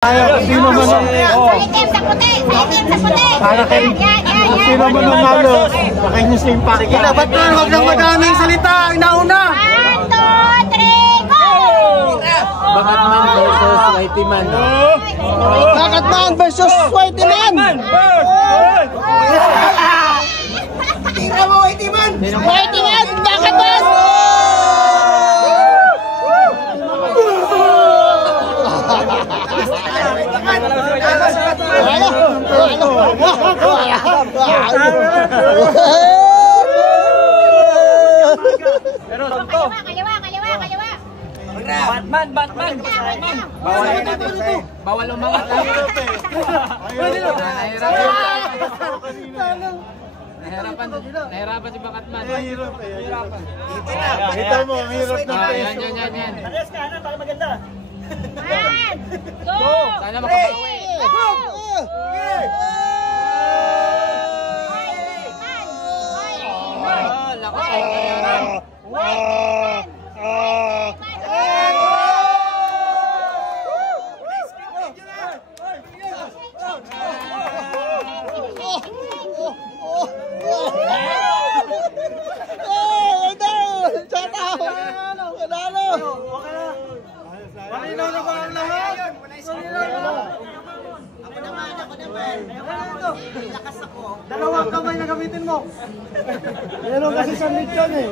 Sino man ang itim sa puti! Itim sa puti! sino man ang nalo? Nakinis yung pare. Ba't na? Huwag nang madaming salita. Ang nauna! 1, 2, 3, go! Bakatman versus Whitey Man. Bakatman versus Whitey Man! Tira mo, Whitey Man! Whitey Man! Bakatman! Kaliwa! Batman! Bawal umangat lang. Nahirapan si Bakatman. Kita mo, ang hirap ng peso. Yan. Parehas ka na, para maganda. 1, 2, Sana makabawi. Malinaw na ba ang lahat? Ako naman. Lakas ako. Dalawang kamay na gamitin mo. Meron kasi sa lechon eh.